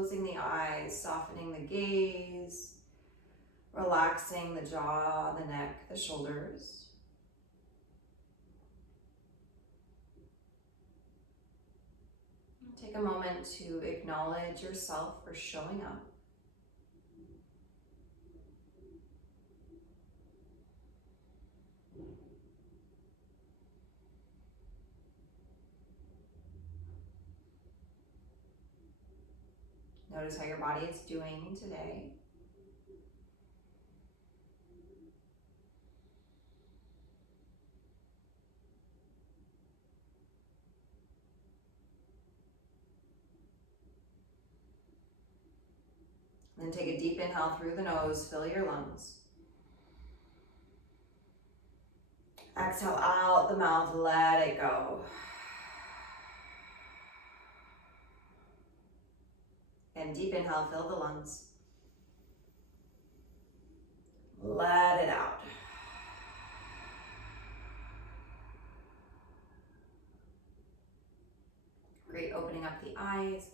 closing the eyes, softening the gaze, relaxing the jaw, the neck, the shoulders. Take a moment to acknowledge yourself for showing up. Notice how your body is doing today. Then take a deep inhale through the nose, fill your lungs. Exhale out the mouth, let it go. And deep inhale, fill the lungs. Let it out. Great, opening up the eyes.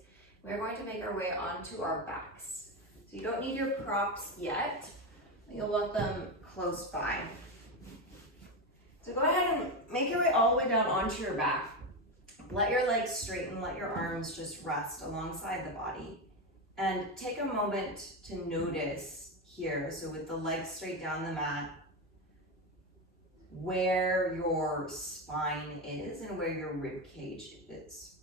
We're going to make our way onto our backs. So you don't need your props yet. You'll want them close by. So go ahead and make your way all the way down onto your back. Let your legs straighten, let your arms just rest alongside the body. And take a moment to notice here, so with the legs straight down the mat, where your spine is and where your rib cage is.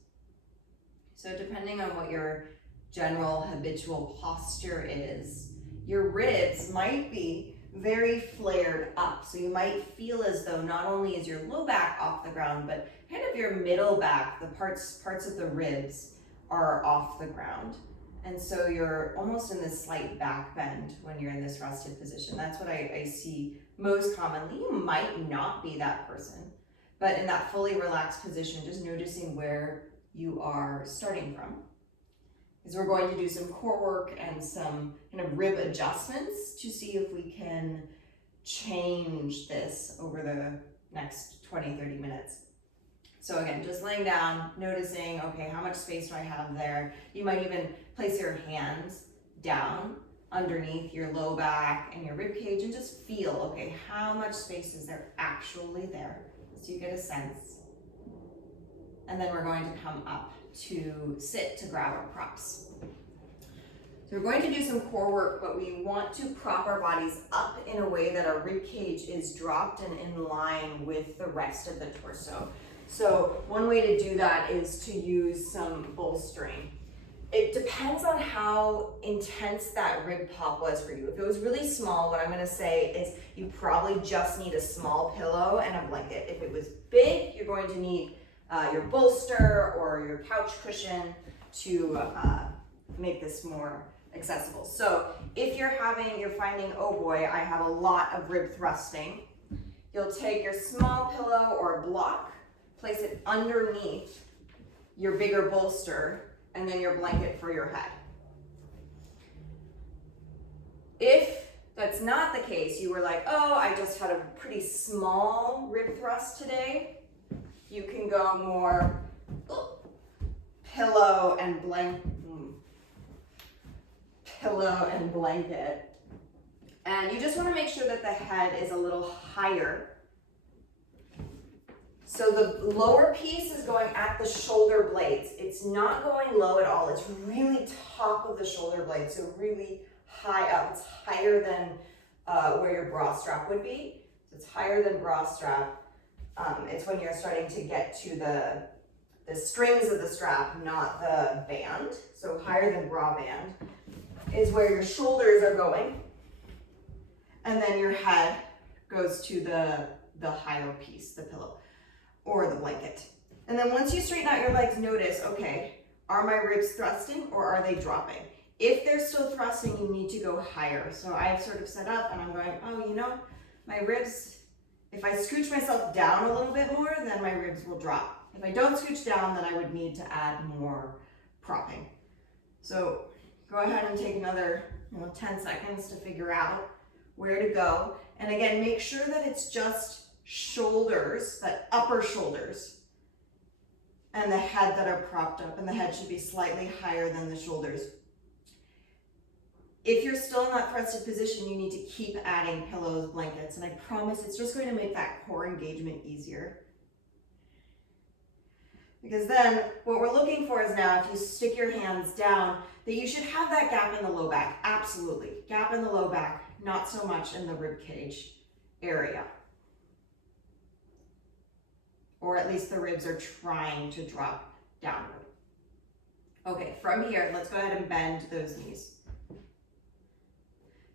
So depending on what your general habitual posture is, your ribs might be very flared up. So you might feel as though not only is your low back off the ground, but kind of your middle back, the parts of the ribs are off the ground. And so you're almost in this slight back bend when you're in this rested position. That's what I see most commonly. You might not be that person, but in that fully relaxed position, just noticing where you are starting from. Because we're going to do some core work and some kind of rib adjustments to see if we can change this over the next 20, 30 minutes. So again, just laying down, noticing, okay, how much space do I have there? You might even place your hands down underneath your low back and your rib cage and just feel, okay, how much space is there actually there? So you get a sense. And then we're going to come up to sit to grab our props. So we're going to do some core work, but we want to prop our bodies up in a way that our rib cage is dropped and in line with the rest of the torso. So one way to do that is to use some bolstering. It depends on how intense that rib pop was for you. If it was really small, what I'm gonna say is you probably just need a small pillow and a blanket. If it was big, you're going to need your bolster or your couch cushion to make this more accessible. So if you're finding, oh boy, I have a lot of rib thrusting, you'll take your small pillow or block, place it underneath your bigger bolster, and then your blanket for your head. If that's not the case, you were like, oh, I just had a pretty small rib thrust today, you can go more pillow and blanket. And you just want to make sure that the head is a little higher. So the lower piece is going at the shoulder blades. It's not going low at all. It's really top of the shoulder blades, so really high up. It's higher than where your bra strap would be. So it's higher than bra strap. It's when you're starting to get to the strings of the strap, not the band. So higher than bra band is where your shoulders are going. And then your head goes to the higher piece, the pillow or the blanket. And then once you straighten out your legs, notice, okay, are my ribs thrusting or are they dropping? If they're still thrusting, you need to go higher. So I've sort of set up and I'm going, oh, you know, my ribs, if I scooch myself down a little bit more, then my ribs will drop. If I don't scooch down, then I would need to add more propping. So go ahead and take another 10 seconds to figure out where to go. And again, make sure that it's just shoulders, that upper shoulders, and the head that are propped up, and the head should be slightly higher than the shoulders. If you're still in that thrusted position, you need to keep adding pillows, blankets, and I promise it's just going to make that core engagement easier. Because then what we're looking for is now, if you stick your hands down, that you should have that gap in the low back. Absolutely. Gap in the low back, not so much in the rib cage area. Or at least the ribs are trying to drop downward. Okay, from here, let's go ahead and bend those knees.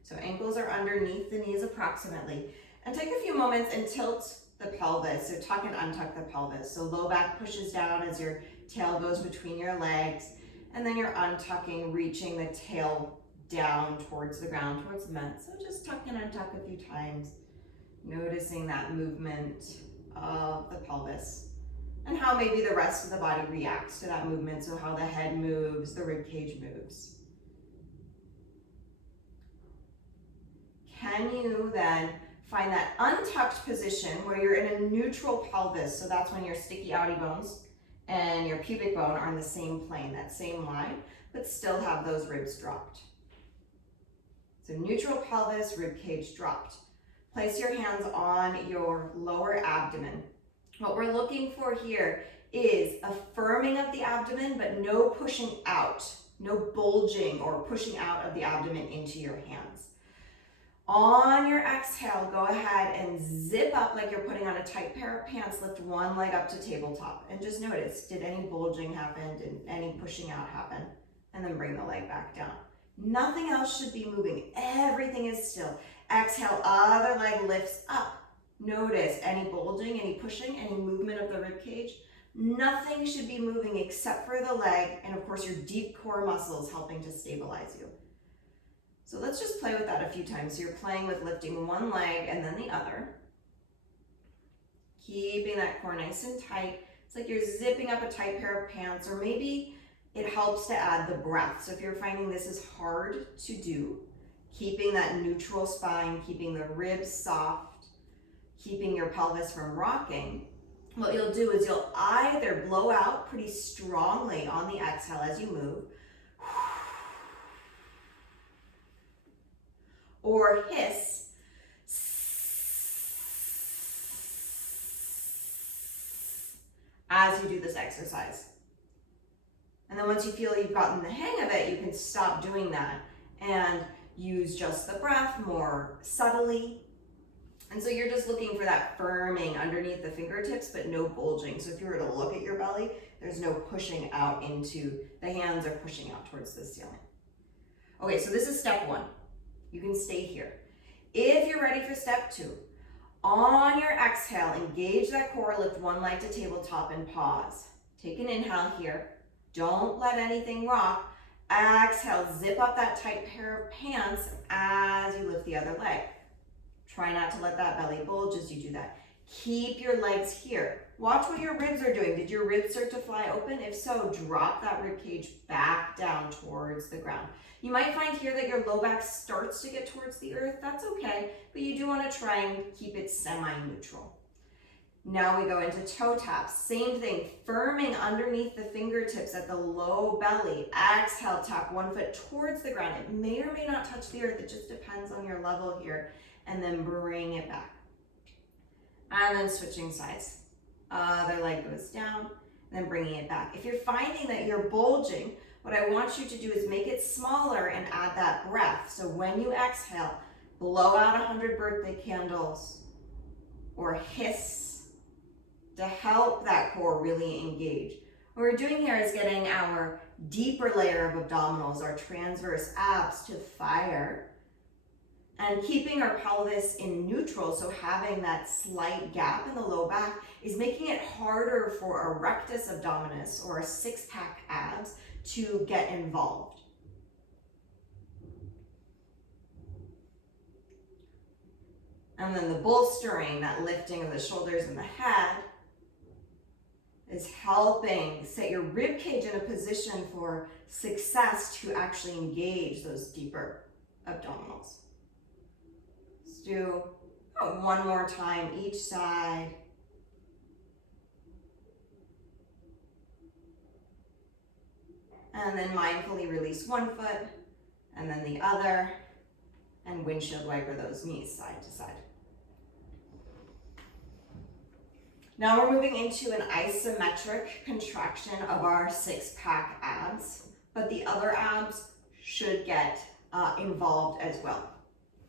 So ankles are underneath the knees approximately. And take a few moments and tilt the pelvis, so tuck and untuck the pelvis. So low back pushes down as your tail goes between your legs, and then you're untucking, reaching the tail down towards the ground, towards the mat. So just tuck and untuck a few times, noticing that movement of the pelvis and how maybe the rest of the body reacts to that movement. So how the head moves, the rib cage moves. Can you then find that untucked position where you're in a neutral pelvis? So that's when your sticky outie bones and your pubic bone are in the same plane, that same line, but still have those ribs dropped. So neutral pelvis, rib cage dropped. Place your hands on your lower abdomen. What we're looking for here is a firming of the abdomen, but no pushing out, no bulging or pushing out of the abdomen into your hands. On your exhale, go ahead and zip up like you're putting on a tight pair of pants. Lift one leg up to tabletop and just notice, did any bulging happen? Did any pushing out happen? And then bring the leg back down. Nothing else should be moving. Everything is still. Exhale, other leg lifts up. Notice any bulging, any pushing, any movement of the rib cage. Nothing should be moving except for the leg and of course your deep core muscles helping to stabilize you. So let's just play with that a few times. So you're playing with lifting one leg and then the other. Keeping that core nice and tight. It's like you're zipping up a tight pair of pants, or maybe it helps to add the breath. So if you're finding this is hard to do, keeping that neutral spine, keeping the ribs soft, keeping your pelvis from rocking, what you'll do is you'll either blow out pretty strongly on the exhale as you move, or hiss as you do this exercise. And then once you feel you've gotten the hang of it, you can stop doing that and use just the breath more subtly. And so you're just looking for that firming underneath the fingertips, but no bulging. So if you were to look at your belly, there's no pushing out into, the hands are pushing out towards the ceiling. Okay, so this is step one. You can stay here. If you're ready for step two, on your exhale, engage that core, lift one leg to tabletop and pause. Take an inhale here. Don't let anything rock. Exhale, zip up that tight pair of pants as you lift the other leg. Try not to let that belly bulge as you do that. Keep your legs here. Watch what your ribs are doing. Did your ribs start to fly open? If so, drop that rib cage back down towards the ground. You might find here that your low back starts to get towards the earth. That's okay, but you do want to try and keep it semi-neutral. Now we go into toe taps. Same thing, firming underneath the fingertips at the low belly. Exhale, tap one foot towards the ground. It may or may not touch the earth. It just depends on your level here. And then bring it back. And then switching sides. Other leg goes down, then bringing it back. If you're finding that you're bulging, what I want you to do is make it smaller and add that breath. So when you exhale, blow out 100 birthday candles or hiss to help that core really engage. What we're doing here is getting our deeper layer of abdominals, our transverse abs to fire, and keeping our pelvis in neutral, so having that slight gap in the low back is making it harder for a rectus abdominis or a six-pack abs to get involved. And then the bolstering, that lifting of the shoulders and the head, is helping set your rib cage in a position for success to actually engage those deeper abdominals. Let's do one more time each side. And then mindfully release one foot and then the other, and windshield wiper those knees side to side. Now we're moving into an isometric contraction of our six-pack abs, but the other abs should get involved as well.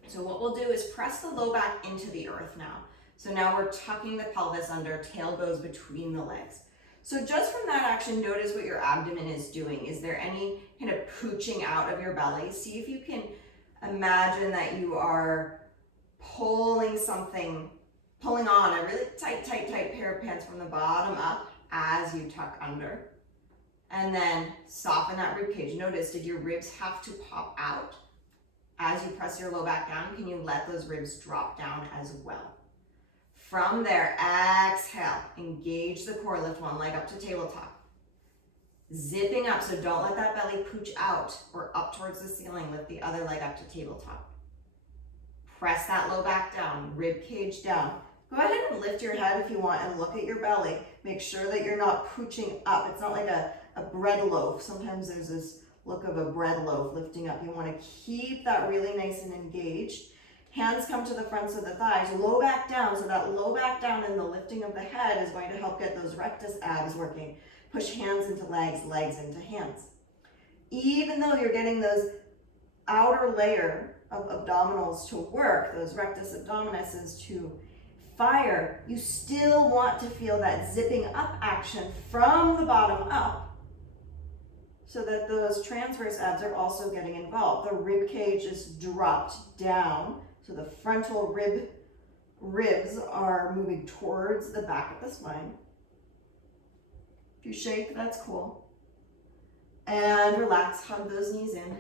So what we'll do is press the low back into the earth now. So now we're tucking the pelvis under, tail goes between the legs. So just from that action, notice what your abdomen is doing. Is there any kind of pooching out of your belly? See if you can imagine that you are pulling on a really tight pair of pants from the bottom up as you tuck under. And then soften that rib cage. Notice, did your ribs have to pop out? As you press your low back down, can you let those ribs drop down as well? From there, exhale, engage the core, lift one leg up to tabletop. Zipping up, so don't let that belly pooch out or up towards the ceiling, lift the other leg up to tabletop. Press that low back down, rib cage down. Go ahead and lift your head if you want and look at your belly. Make sure that you're not pooching up. It's not like a bread loaf. Sometimes there's this look of a bread loaf lifting up. You want to keep that really nice and engaged. Hands come to the fronts of the thighs, low back down. So that low back down and the lifting of the head is going to help get those rectus abs working. Push hands into legs, legs into hands. Even though you're getting those outer layer of abdominals to work, those rectus abdominis to fire, you still want to feel that zipping up action from the bottom up so that those transverse abs are also getting involved. The rib cage is dropped down, so the frontal ribs are moving towards the back of the spine. If you shake, that's cool. And relax, hug those knees in.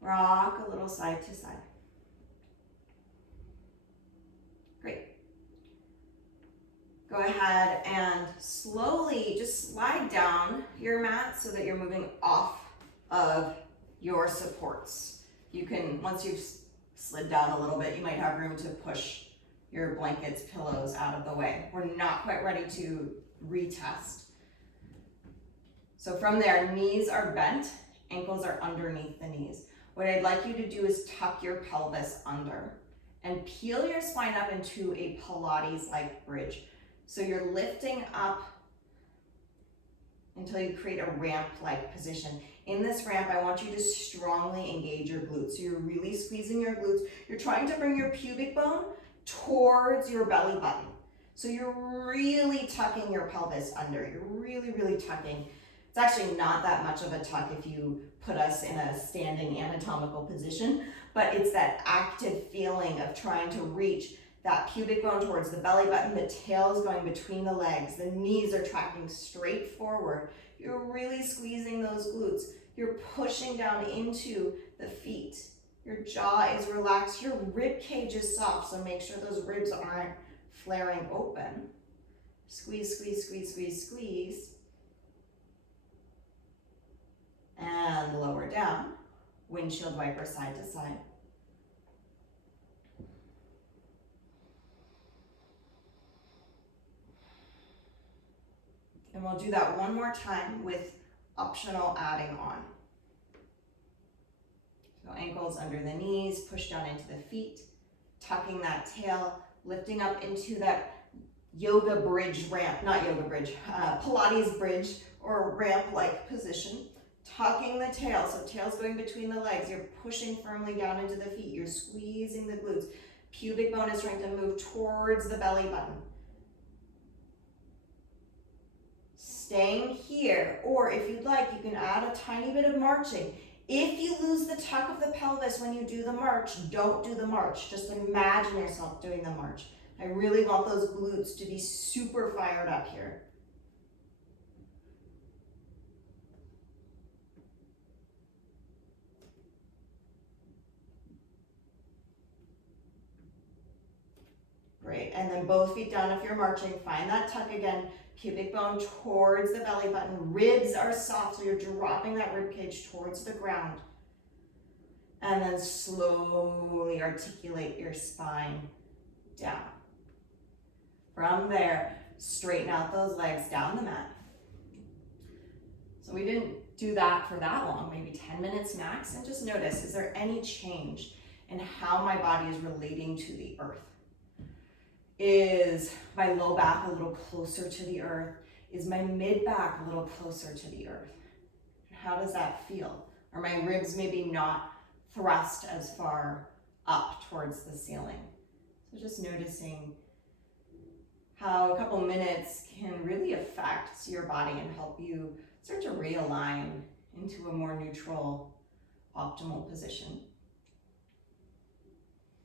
Rock a little side to side. Great. Go ahead and slowly just slide down your mat so that you're moving off of your supports. You can, once you've slid down a little bit, you might have room to push your blankets, pillows out of the way. We're not quite ready to retest. So from there, knees are bent, ankles are underneath the knees. What I'd like you to do is tuck your pelvis under and peel your spine up into a Pilates-like bridge. So you're lifting up until you create a ramp-like position. In this ramp, I want you to strongly engage your glutes. So you're really squeezing your glutes. You're trying to bring your pubic bone towards your belly button. So you're really tucking your pelvis under. You're really, really tucking. It's actually not that much of a tuck if you put us in a standing anatomical position, but it's that active feeling of trying to reach that pubic bone towards the belly button, the tail is going between the legs, the knees are tracking straight forward. You're really squeezing those glutes. You're pushing down into the feet. Your jaw is relaxed. Your rib cage is soft, so make sure those ribs aren't flaring open. Squeeze, squeeze, squeeze, squeeze, squeeze. And lower down. Windshield wiper side to side. And we'll do that one more time with optional adding on. So ankles under the knees, push down into the feet, tucking that tail, lifting up into that yoga bridge ramp, not yoga bridge, Pilates bridge or ramp-like position. Tucking the tail, so tail's going between the legs. You're pushing firmly down into the feet. You're squeezing the glutes. Pubic bone is trying to move towards the belly button. Staying here, or if you'd like, you can add a tiny bit of marching. If you lose the tuck of the pelvis when you do the march, don't do the march. Just imagine yourself doing the march. I really want those glutes to be super fired up here. Great, and then both feet down if you're marching. Find that tuck again. Pubic bone towards the belly button. Ribs are soft, so you're dropping that rib cage towards the ground. And then slowly articulate your spine down. From there, straighten out those legs down the mat. So we didn't do that for that long, maybe 10 minutes max, and just notice, is there any change in how my body is relating to the earth? Is my low back a little closer to the earth? Is my mid back a little closer to the earth? How does that feel? Are my ribs maybe not thrust as far up towards the ceiling? So just noticing how a couple minutes can really affect your body and help you start to realign into a more neutral, optimal position.